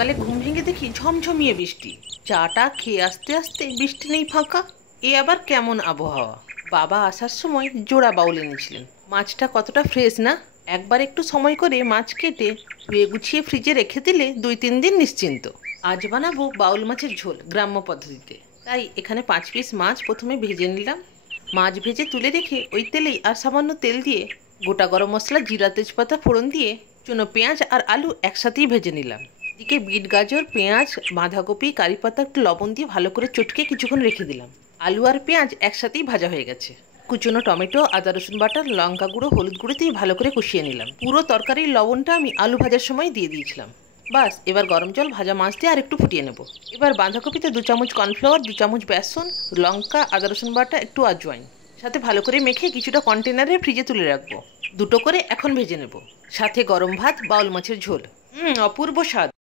সকালে ঘুম ভেঙে দেখি ঝমঝমিয়ে বৃষ্টি। চাটা খেয়ে আসতে আসতে বৃষ্টি নেই, ফাঁকা। এ আবার কেমন আবহাওয়া! বাবা আসার সময় জোড়া বাউল এনেছিলেন। মাছটা কতটা ফ্রেশ না! একবার একটু সময় করে মাছ কেটে ধুয়ে গুছিয়ে ফ্রিজে রেখে দিলে 2-3 দিন নিশ্চিন্ত। আজ বানাবো বাউল মাছের ঝোল গ্রাম্য পদ্ধতিতে। তাই এখানে 5 পিস মাছ প্রথমে ভেজে নিলাম। মাছ ভেজে তুলে রেখে ওই তেলেই আর সামান্য তেল দিয়ে গোটা গরম মশলা, জিরা, তেজপাতা ফোড়ন দিয়ে চুনো পেঁয়াজ আর আলু একসাথেই ভেজে নিলাম। এদিকে বিট, গাজর, পেঁয়াজ, বাঁধাকপি, কারিপাতা একটু লবণ দিয়ে ভালো করে চটকে কিছুক্ষণ রেখে দিলাম। আলু আর পেঁয়াজ একসাথেই ভাজা হয়ে গেছে। কুচনো টমেটো, আদা রসুন বাটা, লঙ্কা গুঁড়ো, হলুদ গুঁড়ো দিয়ে ভালো করে কষিয়ে নিলাম। পুরো তরকারির লবণটা আমি আলু ভাজার সময় দিয়ে দিয়েছিলাম। বাস, এবার গরম জল ভাজা মাছ দিয়ে আর একটু ফুটিয়ে নেব। এবার বাঁধাকপিতে 2 চামচ কর্নফ্লাওয়ার, 2 চামচ বেসন, লঙ্কা, আদা রসুন বাটা, একটু আজওয়াইন সাথে ভালো করে মেখে কিছুটা কন্টেনারে ফ্রিজে তুলে রাখবো। দুটো করে এখন ভেজে নেব। সাথে গরম ভাত, বাউল মাছের ঝোল। অপূর্ব স্বাদ।